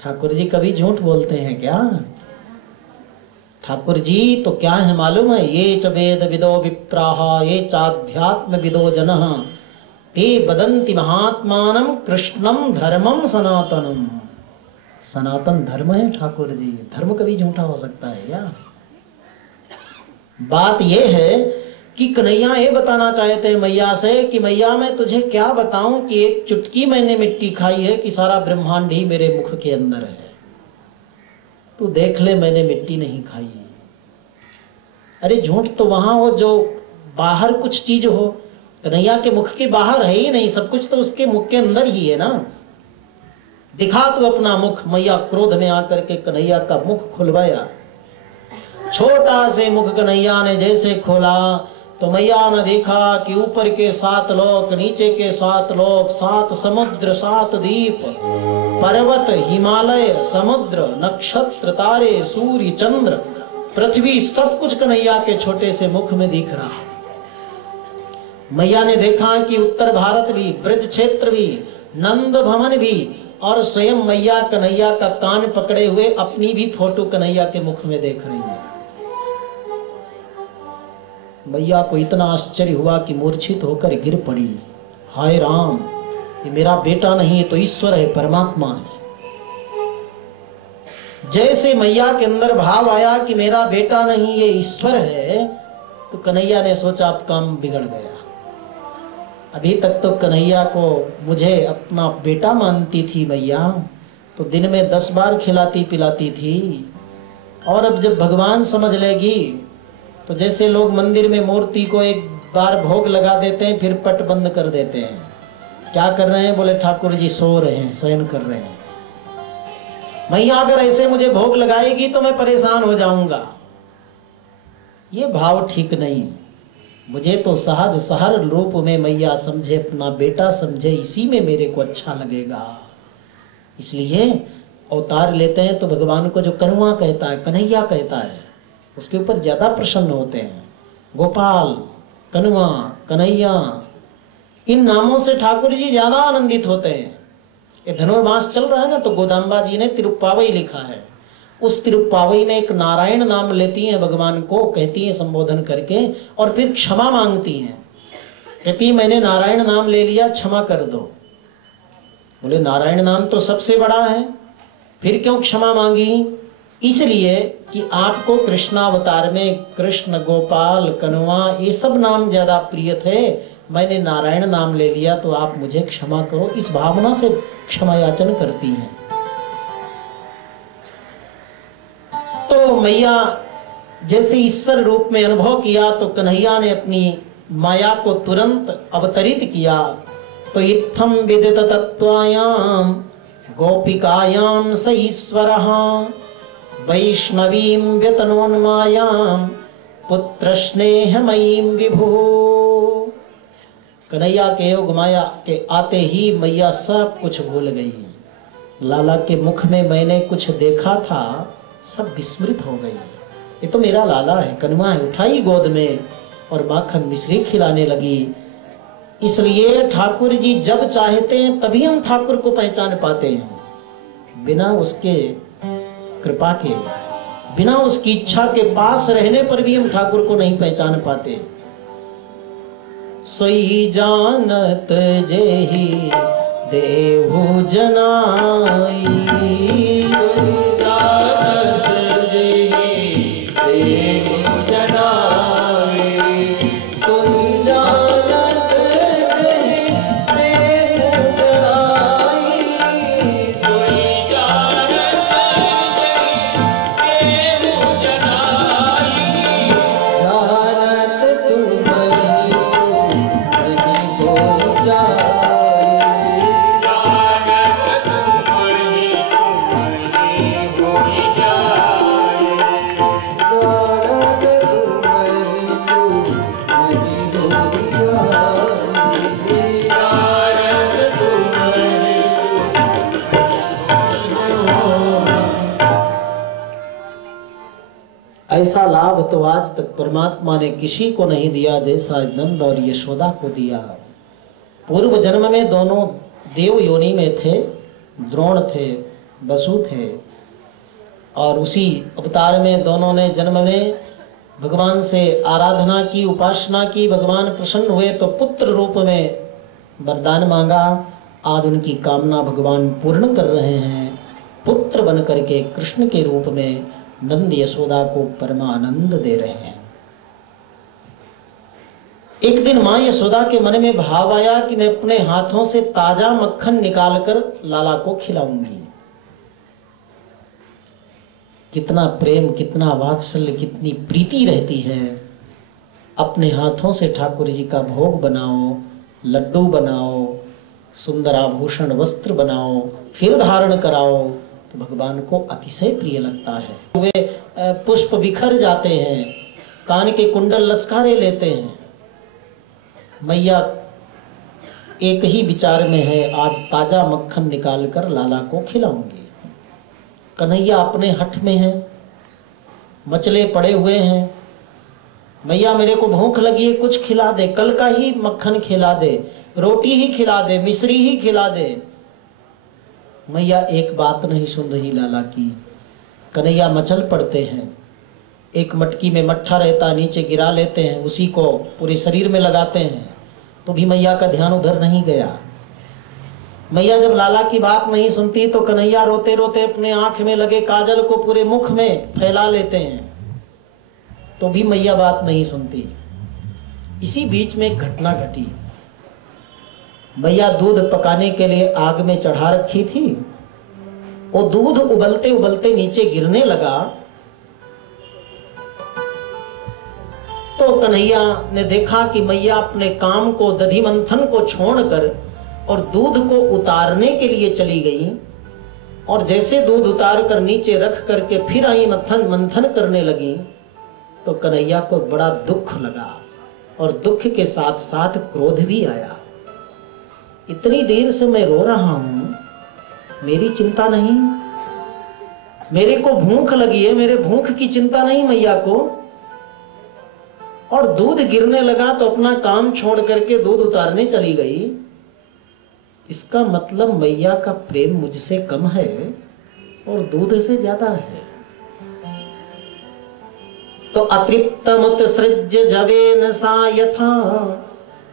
ठाकुर जी कभी झूठ बोलते हैं क्या? ठाकुर जी तो क्या है मालूम है? ये च वेद विदो विप्राहा ये चाध्यात्म विदो जनः ते वदन्ति महात्मानं कृष्णं धर्मं सनातनम। सनातन धर्म है ठाकुर जी। धर्म कभी झूठा हो सकता है क्या? बात यह है कि कन्हैया ये बताना चाहते हैं मैया से कि मैया मैं तुझे क्या बताऊं कि एक चुटकी मैंने मिट्टी खाई है कि सारा ब्रह्मांड ही मेरे मुख के अंदर है। तू देख ले मैंने मिट्टी नहीं खाई है। अरे झूठ तो वहां हो जो बाहर कुछ चीज हो, कन्हैया के मुख के बाहर है ही नहीं, सब कुछ तो उसके मुख के अंदर ही है ना। दिखा तू अपना मुख। मैया क्रोध में आकर के कन्हैया का मुख खुलवाया। छोटा से मुख कन्हैया ने जैसे खोला तो मैया ने देखा कि ऊपर के 7 लोक, नीचे के 7 लोक, 7 समुद्र, 7 द्वीप, पर्वत, हिमालय, समुद्र, नक्षत्र, तारे, सूर्य, चंद्र, पृथ्वी, सब कुछ कन्हैया के छोटे से मुख में दिख रहा। मैया ने देखा कि उत्तर भारत भी, ब्रज क्षेत्र भी, नंद भवन भी, और स्वयं मैया कन्हैया का कान पकड़े हुए अपनी भी फोटो कन्हैया के मुख में देख रही है। मैया को इतना आश्चर्य हुआ कि मूर्छित होकर गिर पड़ी। हाय राम, ये मेरा बेटा नहीं, ये तो ईश्वर है, परमात्मा है। जैसे मैया के अंदर भाव आया कि मेरा बेटा नहीं ये ईश्वर है, तो कन्हैया ने सोचा अब काम बिगड़ गया। अभी तक तो कन्हैया को मुझे अपना बेटा मानती थी मैया, तो दिन में 10 बार खिलाती पिलाती थी, और अब जब भगवान समझ लेगी तो जैसे लोग मंदिर में मूर्ति को एक बार भोग लगा देते हैं फिर पट बंद कर देते हैं। क्या कर रहे हैं? बोले ठाकुर जी सो रहे हैं, शयन कर रहे हैं। मैया अगर ऐसे मुझे भोग लगाएगी तो मैं परेशान हो जाऊंगा। ये भाव ठीक नहीं। मुझे तो सहज सहर रूप में मैया समझे, अपना बेटा समझे, इसी में मेरे को अच्छा लगेगा। इसलिए अवतार लेते हैं तो भगवान को जो कन्वा कहता है, कन्हैया कहता है, उसके ऊपर ज्यादा प्रसन्न होते हैं। गोपाल, कन्वा, कन्हैया, इन नामों से ठाकुर जी ज्यादा आनंदित होते हैं। ये धनुर्मास चल रहा है ना, तो गोदाम्बा जी ने तिरुप्पावई लिखा है। उस तिरुप्पावई में एक नारायण नाम लेती हैं, भगवान को कहती हैं संबोधन करके, और फिर क्षमा मांगती हैं। कहती मैंने नारायण नाम ले लिया, क्षमा कर दो। बोले नारायण नाम तो सबसे बड़ा है, फिर क्यों क्षमा मांगी? इसलिए कि आपको कृष्णावतार में कृष्ण, गोपाल, कन्वा, ये सब नाम ज्यादा प्रिय थे। मैंने नारायण नाम ले लिया तो आप मुझे क्षमा करो, इस भावना से क्षमा याचन करती हैं। तो मैया जैसे ईश्वर रूप में अनुभव किया तो कन्हैया ने अपनी माया को तुरंत अवतरित किया। तो इत्थम विदित तत्वायाम गोपिकायाम स ईश्वरः वैष्णवीं व्यतनोन्मायां पुत्र स्नेहमयीं विभु। कन्हैया के योग माया के आते ही मैया सब कुछ भूल गई। लाला के मुख में मैंने कुछ देखा था, सब विस्मृत हो गई। ये तो मेरा लाला है, कन्वा है। उठाई गोद में और माखन मिश्री खिलाने लगी। इसलिए ठाकुर जी जब चाहते हैं तभी हम ठाकुर को पहचान पाते हैं। बिना उसके कृपा के, बिना उसकी इच्छा के पास रहने पर भी हम ठाकुर को नहीं पहचान पाते। सोई जानत जेहि देहु जनाई, सोई जानत जेहि देहु जनाई, सोई जानत जेहि देहु जनाई, सोई जानत जेहि देहु जनाई, जानत तुम ऐसा लाभ तो आज तक परमात्मा ने किसी को नहीं दिया जैसा नंद और यशोदा को दिया। पूर्व जन्म में दोनों देव योनि में थे, द्रोण थे, वसु थे, और उसी अवतार में दोनों ने जन्म में भगवान से आराधना की, उपासना की। भगवान प्रसन्न हुए तो पुत्र रूप में वरदान मांगा। आज उनकी कामना भगवान पूर्ण कर रहे हैं। पुत्र बन करके कृष्ण के रूप में नंद यशोदा को परमानंद दे रहे हैं। एक दिन मां यशोदा के मन में भाव आया कि मैं अपने हाथों से ताजा मक्खन निकालकर लाला को खिलाऊंगी। कितना प्रेम, कितना वात्सल्य, कितनी प्रीति रहती है। अपने हाथों से ठाकुर जी का भोग बनाओ, लड्डू बनाओ, सुंदर आभूषण वस्त्र बनाओ, फिर धारण कराओ, तो भगवान को अतिशय प्रिय लगता है। वे पुष्प बिखर जाते हैं, कान के कुंडल लचकारे लेते हैं। मैया एक ही विचार में है, आज ताजा मक्खन निकालकर लाला को खिलाऊंगी। कन्हैया अपने हठ में है, मचले पड़े हुए हैं। मैया मेरे को भूख लगी है, कुछ खिला दे, कल का ही मक्खन खिला दे, रोटी ही खिला दे, मिश्री ही खिला दे। मैया एक बात नहीं सुन रही लाला की। कन्हैया मचल पड़ते हैं। एक मटकी में मट्ठा रहता, नीचे गिरा लेते हैं, उसी को पूरे शरीर में लगाते हैं, तो भी मैया का ध्यान उधर नहीं गया। मैया जब लाला की बात नहीं सुनती तो कन्हैया रोते रोते अपने आंख में लगे काजल को पूरे मुख में फैला लेते हैं, तो भी मैया बात नहीं सुनती। इसी बीच में एक घटना घटी। मैया दूध पकाने के लिए आग में चढ़ा रखी थी। वो दूध उबलते उबलते नीचे गिरने लगा, तो कन्हैया ने देखा कि मैया अपने काम को, दधि मंथन को छोड़कर और दूध को उतारने के लिए चली गई। और जैसे दूध उतार कर नीचे रख करके फिर आई मंथन करने लगी, तो कन्हैया को बड़ा दुख लगा, और दुख के साथ साथ क्रोध भी आया। इतनी देर से मैं रो रहा हूं, मेरी चिंता नहीं, मेरे को भूख लगी है, मेरे भूख की चिंता नहीं मैया को, और दूध गिरने लगा तो अपना काम छोड़ करके दूध उतारने चली गई। इसका मतलब मैया का प्रेम मुझसे कम है और दूध से ज्यादा है। तो अतृप्तमुत्सृज्य जवेन सा यथा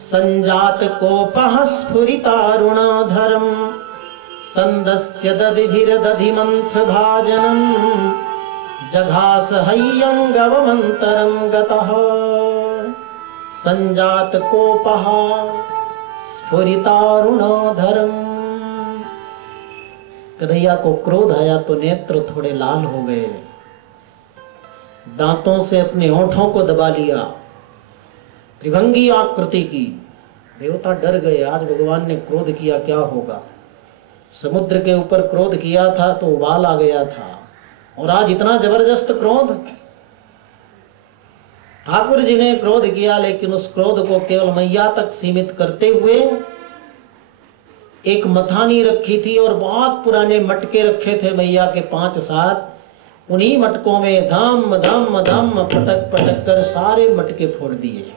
संजात कोपः स्फुरितारुणाधरम संदस्य दधिभिर्दधिमंथ भाजनम जघास हय्यंगवमंतरम गतः संजात कोपः स्फुरितारुणाधरम। कन्हैया को क्रोध आया तो नेत्र थोड़े लाल हो गए, दांतों से अपने होठों को दबा लिया, त्रिभंगी आकृति की। देवता डर गए, आज भगवान ने क्रोध किया, क्या होगा। समुद्र के ऊपर क्रोध किया था तो उबाल आ गया था, और आज इतना जबरदस्त क्रोध। ठाकुर जी ने क्रोध किया, लेकिन उस क्रोध को केवल मैया तक सीमित करते हुए एक मथानी रखी थी और बहुत पुराने मटके रखे थे मैया के 5-7। उन्हीं मटकों में धम धम धम पटक पटक कर सारे मटके फोड़ दिए।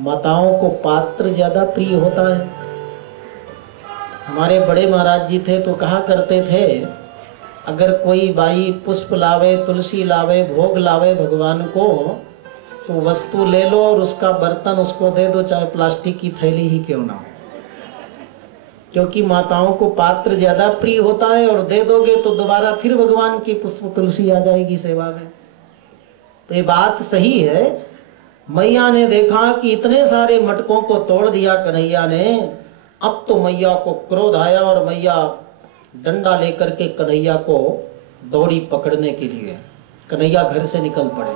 माताओं को पात्र ज्यादा प्रिय होता है। हमारे बड़े महाराज जी थे तो कहा करते थे, अगर कोई बाई पुष्प लावे, तुलसी लावे, भोग लावे भगवान को, तो वस्तु ले लो और उसका बर्तन उसको दे दो, चाहे प्लास्टिक की थैली ही क्यों ना हो, क्योंकि माताओं को पात्र ज्यादा प्रिय होता है, और दे दोगे तो दोबारा फिर भगवान की पुष्प तुलसी आ जाएगी सेवा में। तो ये बात सही है। मैया ने देखा कि इतने सारे मटकों को तोड़ दिया कन्हैया ने, अब तो मैया को क्रोध आया और मैया डंडा लेकर के कन्हैया को दौड़ी पकड़ने के लिए। कन्हैया घर से निकल पड़े,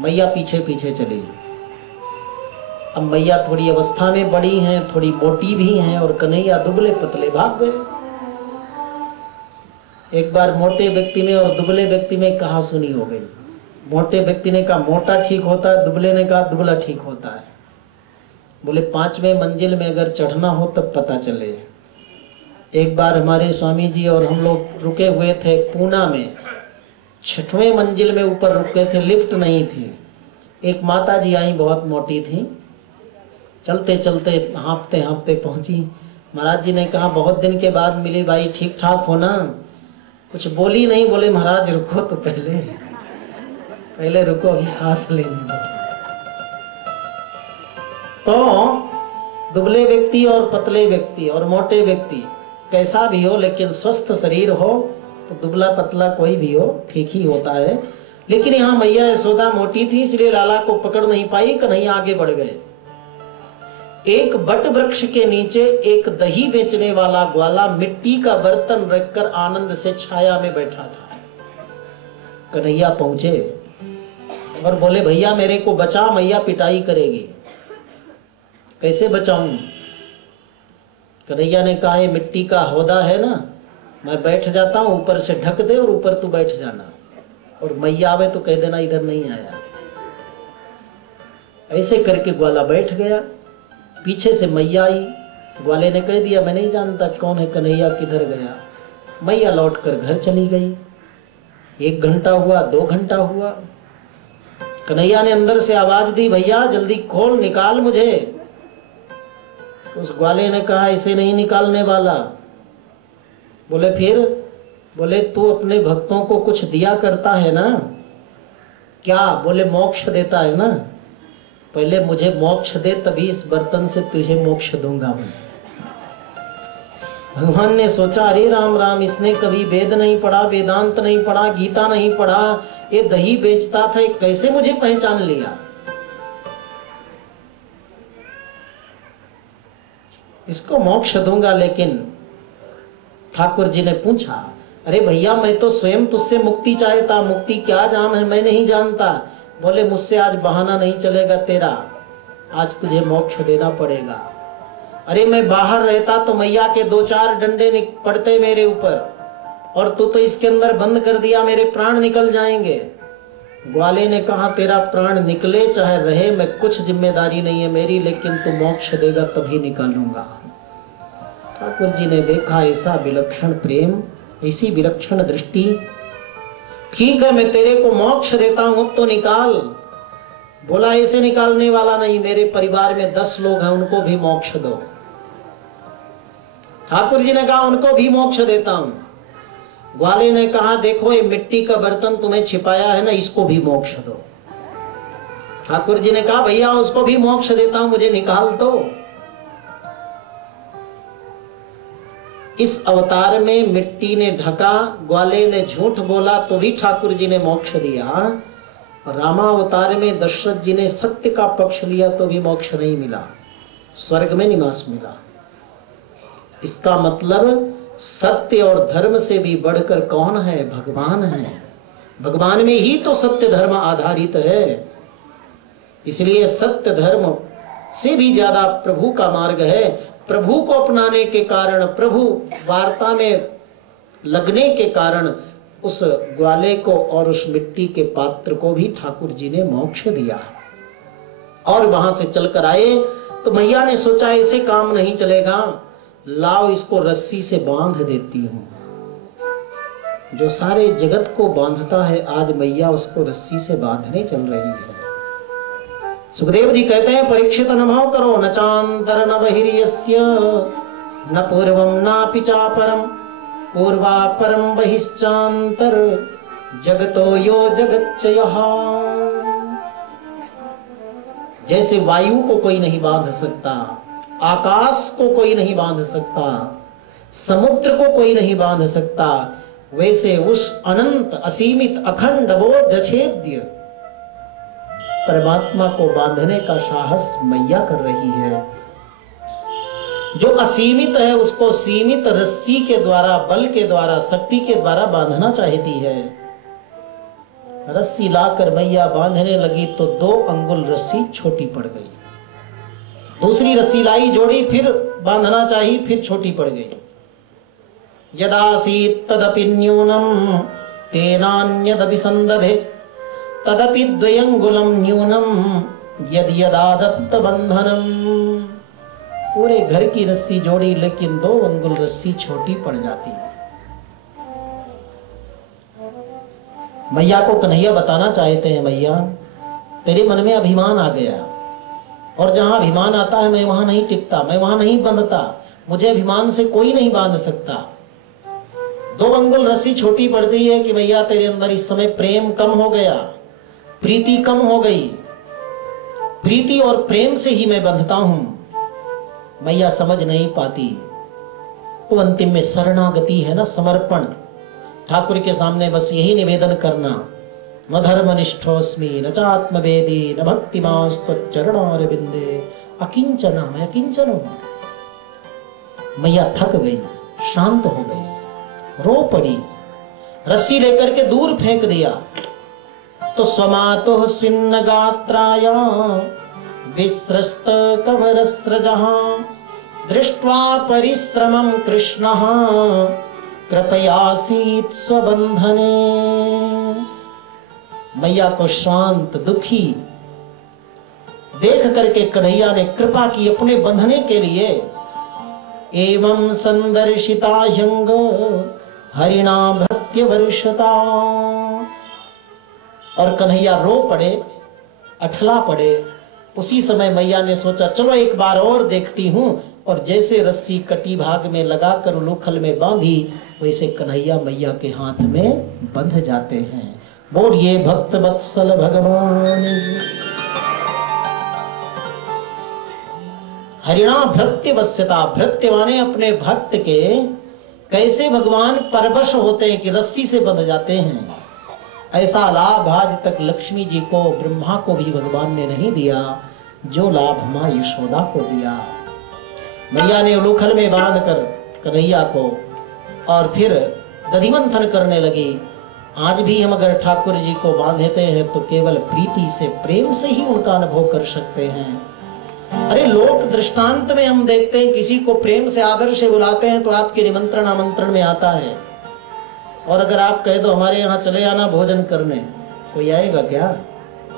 मैया पीछे पीछे चली। अब मैया थोड़ी अवस्था में बड़ी हैं, थोड़ी मोटी भी हैं, और कन्हैया दुबले पतले भाग गए। एक बार मोटे व्यक्ति में और दुबले व्यक्ति में कहा सुनी हो गई। मोटे व्यक्ति ने कहा मोटा ठीक होता है, दुबले ने कहा दुबला ठीक होता है। बोले 5वें मंजिल में अगर चढ़ना हो तब पता चले। एक बार हमारे स्वामी जी और हम लोग रुके हुए थे पूना में, 6वें मंजिल में ऊपर रुके थे, लिफ्ट नहीं थी। एक माता जी आई, बहुत मोटी थी, चलते चलते हाँफते हाँफते पहुंची। महाराज जी ने कहा बहुत दिन के बाद मिली भाई, ठीक ठाक हो ना? कुछ बोली नहीं। बोले महाराज रुको तो पहले रुको, अभी सांस लेने दो। तो दुबले व्यक्ति और पतले व्यक्ति और मोटे व्यक्ति कैसा भी हो, लेकिन स्वस्थ शरीर हो तो दुबला पतला कोई भी हो ठीक ही होता है। लेकिन यहाँ मैया यशोदा मोटी थी, इसलिए लाला को पकड़ नहीं पाई। कन्हैया आगे बढ़ गए। एक बट वृक्ष के नीचे एक दही बेचने वाला ग्वाला मिट्टी का बर्तन रखकर आनंद से छाया में बैठा था। कन्हैया पहुंचे और बोले भैया मेरे को बचा, मैया पिटाई करेगी। कैसे बचाऊं? कन्हैया ने कहा ये मिट्टी का हौदा है ना, मैं बैठ जाता हूं, ऊपर से ढक दे और ऊपर तू बैठ जाना, और मैया आवे तो कह देना इधर नहीं आया। ऐसे करके ग्वाला बैठ गया। पीछे से मैया आई। ग्वाले ने कह दिया मैं नहीं जानता कौन है कन्हैया, किधर गया। मैया लौट कर घर चली गई। 1 घंटा हुआ, 2 घंटा हुआ। कन्हैया ने अंदर से आवाज दी भैया जल्दी खोल, निकाल मुझे। उस ग्वाले ने कहा इसे नहीं निकालने वाला। बोले फिर? बोले तू अपने भक्तों को कुछ दिया करता है ना? क्या? बोले मोक्ष देता है ना। पहले मुझे मोक्ष दे, तभी इस बर्तन से तुझे मोक्ष दूंगा मैं। भगवान ने सोचा अरे राम राम, इसने कभी वेद नहीं पढ़ा, वेदांत नहीं पढ़ा, गीता नहीं पढ़ा, ये दही बेचता था, ये कैसे मुझे पहचान लिया? इसको मोक्ष दूंगा। लेकिन ठाकुर जी ने पूछा अरे भैया मैं तो स्वयं तुझसे मुक्ति चाहता, मुक्ति क्या जाम है मैं नहीं जानता। बोले मुझसे आज बहाना नहीं चलेगा तेरा, आज तुझे मोक्ष देना पड़ेगा। अरे मैं बाहर रहता तो मैया के 2-4 डंडे पड़ते मेरे ऊपर, और तू तो इसके अंदर बंद कर दिया, मेरे प्राण निकल जाएंगे। ग्वाले ने कहा तेरा प्राण निकले चाहे रहे, मैं कुछ जिम्मेदारी नहीं है मेरी, लेकिन तू मोक्ष देगा तभी निकालूंगा। ठाकुर जी ने देखा ऐसा विलक्षण प्रेम, ऐसी विलक्षण दृष्टि। ठीक है मैं तेरे को मोक्ष देता हूं, अब तो निकाल। बोला ऐसे निकालने वाला नहीं, मेरे परिवार में 10 लोग हैं, उनको भी मोक्ष दो। ठाकुर जी ने कहा उनको भी मोक्ष देता हूं। ग्वाले ने कहा देखो ये मिट्टी का बर्तन तुम्हें छिपाया है ना, इसको भी मोक्ष दो। ठाकुर जी ने कहा भैया उसको भी मोक्ष देता हूं, मुझे निकाल दो। इस अवतार में मिट्टी ने ढका, ग्वाले ने झूठ बोला तो भी ठाकुर जी ने मोक्ष दिया। रामावतार में दशरथ जी ने सत्य का पक्ष लिया तो भी मोक्ष नहीं मिला, स्वर्ग में निवास मिला। इसका मतलब सत्य और धर्म से भी बढ़कर कौन है? भगवान है। भगवान में ही तो सत्य धर्म आधारित है। इसलिए सत्य धर्म से भी ज्यादा प्रभु का मार्ग है। प्रभु को अपनाने के कारण, प्रभु वार्ता में लगने के कारण उस ग्वाले को और उस मिट्टी के पात्र को भी ठाकुर जी ने मोक्ष दिया। और वहां से चलकर आए तो मैया ने सोचा ऐसे काम नहीं चलेगा, लाओ इसको रस्सी से बांध देती हूं। जो सारे जगत को बांधता है आज मैया उसको रस्सी से बांधने चल रही है। सुखदेव जी कहते हैं परीक्षित अनुभव करो, न चांतर न बहिर्यस्य न पूर्वम नापि चापरम पूर्वापरम बहिश्चांतर जगतो यो जगच्चयः। जैसे वायु को कोई नहीं बांध सकता, आकाश को कोई नहीं बांध सकता, समुद्र को कोई नहीं बांध सकता, वैसे उस अनंत असीमित अखंड बोध अछेद्य परमात्मा को बांधने का साहस मैया कर रही है। जो असीमित है उसको सीमित रस्सी के द्वारा, बल के द्वारा, शक्ति के द्वारा बांधना चाहती है। रस्सी लाकर मैया बांधने लगी तो 2 अंगुल रस्सी छोटी पड़ गई। दूसरी रस्सी लाई, जोड़ी, फिर बांधना चाहिए, फिर छोटी पड़ गई। यदासीत तदपि न्यूनम तेनान्यदपि संदधे तदपि द्वयंगुलम न्यूनम यद यदादत्त बंधनम। पूरे घर की रस्सी जोड़ी लेकिन 2 अंगुल रस्सी छोटी पड़ जाती है। मैया को कन्हैया बताना चाहते हैं मैया तेरे मन में अभिमान आ गया, और जहां अभिमान आता है मैं वहां नहीं टिकता, मैं वहां नहीं बंधता, मुझे अभिमान से कोई नहीं बांध सकता। 2 अंगुल रस्सी छोटी पड़ती है कि भैया तेरे अंदर इस समय प्रेम कम हो गया, प्रीति कम हो गई, प्रीति और प्रेम से ही मैं बंधता हूं। मैया समझ नहीं पाती तो अंतिम में शरणागति है ना, समर्पण। ठाकुर के सामने बस यही निवेदन करना, न धर्मनिष्ठोस्मि न चात्मवेदी न भक्तिमास्तच्चरणारविंदे अकिंचन, मैं अकिंचन हूं। मैया थक गई, शांत हो गई, रो पड़ी, रस्सी लेकर के दूर फेंक दिया। तो स्वमातुः स्विन्न गात्राया विस्रस्त कवरस्रजः दृष्ट्वा परिश्रमं कृष्णः कृपयासीत स्वबंधने। मैया को शांत दुखी देख करके कन्हैया ने कृपा की अपने बंधने के लिए। एवं संदर्शिता ह्यंग हरिणा भृत्य वर्षता। और कन्हैया रो पड़े, अठला पड़े। उसी समय मैया ने सोचा चलो एक बार और देखती हूं, और जैसे रस्सी कटी भाग में लगाकर उलूखल में बांधी, वैसे कन्हैया मैया के हाथ में बंध जाते हैं। बोलिए भक्त वत्सल भगवान। हरिणा भृत्य वस्यता, भृत्य माने अपने भक्त के कैसे भगवान परवश होते हैं कि रस्सी से बंध जाते हैं। ऐसा लाभ आज तक लक्ष्मी जी को, ब्रह्मा को भी भगवान ने नहीं दिया जो लाभ मां यशोदा को दिया। मैया ने उलूखल में बांध कर कन्हैया को और फिर दधिमंथन करने लगी। आज भी हम अगर ठाकुर जी को बांधते हैं तो केवल प्रीति से, प्रेम से ही उनका अनुभव कर सकते हैं। अरे लोक दृष्टांत में हम देखते हैं किसी को प्रेम से आदर से बुलाते हैं तो आपके निमंत्रण आमंत्रण में आता है, और अगर आप कह दो हमारे यहाँ चले आना भोजन करने, कोई आएगा क्या?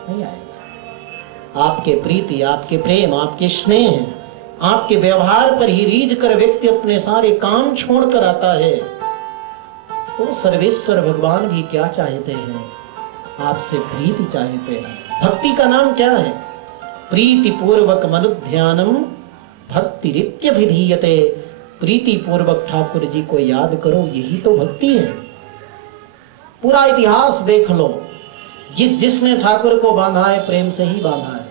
नहीं आएगा। आपके प्रीति, आपके प्रेम, आपके स्नेह, आपके व्यवहार पर ही रीझ कर व्यक्ति अपने सारे काम छोड़कर आता है। तो सर्वेश्वर भगवान भी क्या चाहते हैं? आपसे प्रीति चाहते हैं। भक्ति का नाम क्या है? प्रीति पूर्वक मनुध्यानम भक्ति रित्यभिधीयते। प्रीति पूर्वक ठाकुर जी को याद करो, यही तो भक्ति है। पूरा इतिहास देख लो, जिसने ठाकुर को बांधा है प्रेम से ही बांधा है।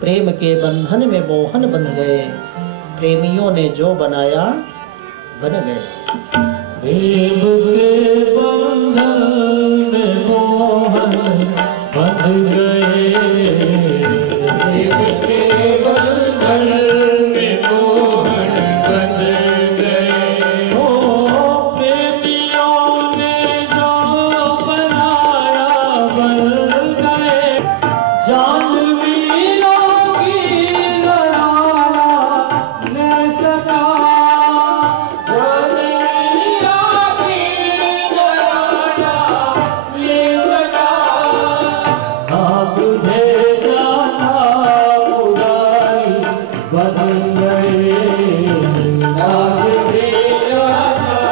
प्रेम के बंधन में मोहन बन गए, प्रेमियों ने जो बनाया बन गए। प्रेम के बंधन में मोहन बन गए, प्रेम के बंधन में मोहन बन गए। ओ प्रेमियों ने जो बनाया बन गए। जान वीरों की लड़ाना ले सका, जान वीरों की लड़ाना ले सका। आप भेजा था पुरानी बदल गए, आप भेजा था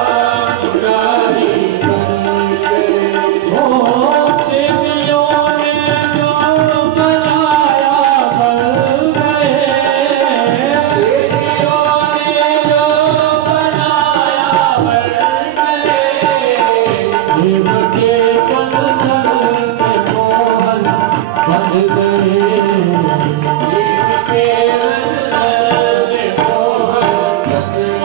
पुरानी बदल गए। ओ प्रेमियों ने जो बनाया बन गए, प्रेमियों ने जो बनाया बन गए। प्रेम के बंधन में मोहन बन गए, प्रेम के बंधन में मोहन बन गए।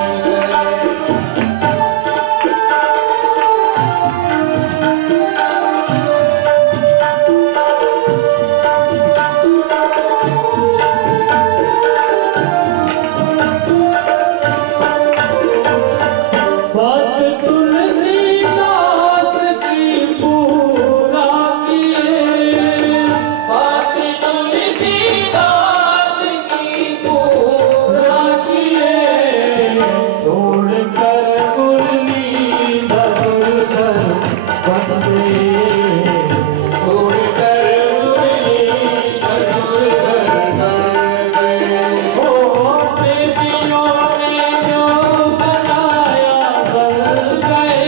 बात तुलसीदास की पूरा किए, बात तुलसीदास की पूरा किए। छोड़कर मुरली बदलकर बंदे, छोड़कर मुरली बदलकर बंदे। ओ प्रेमियों ने जो बनाया बन गए,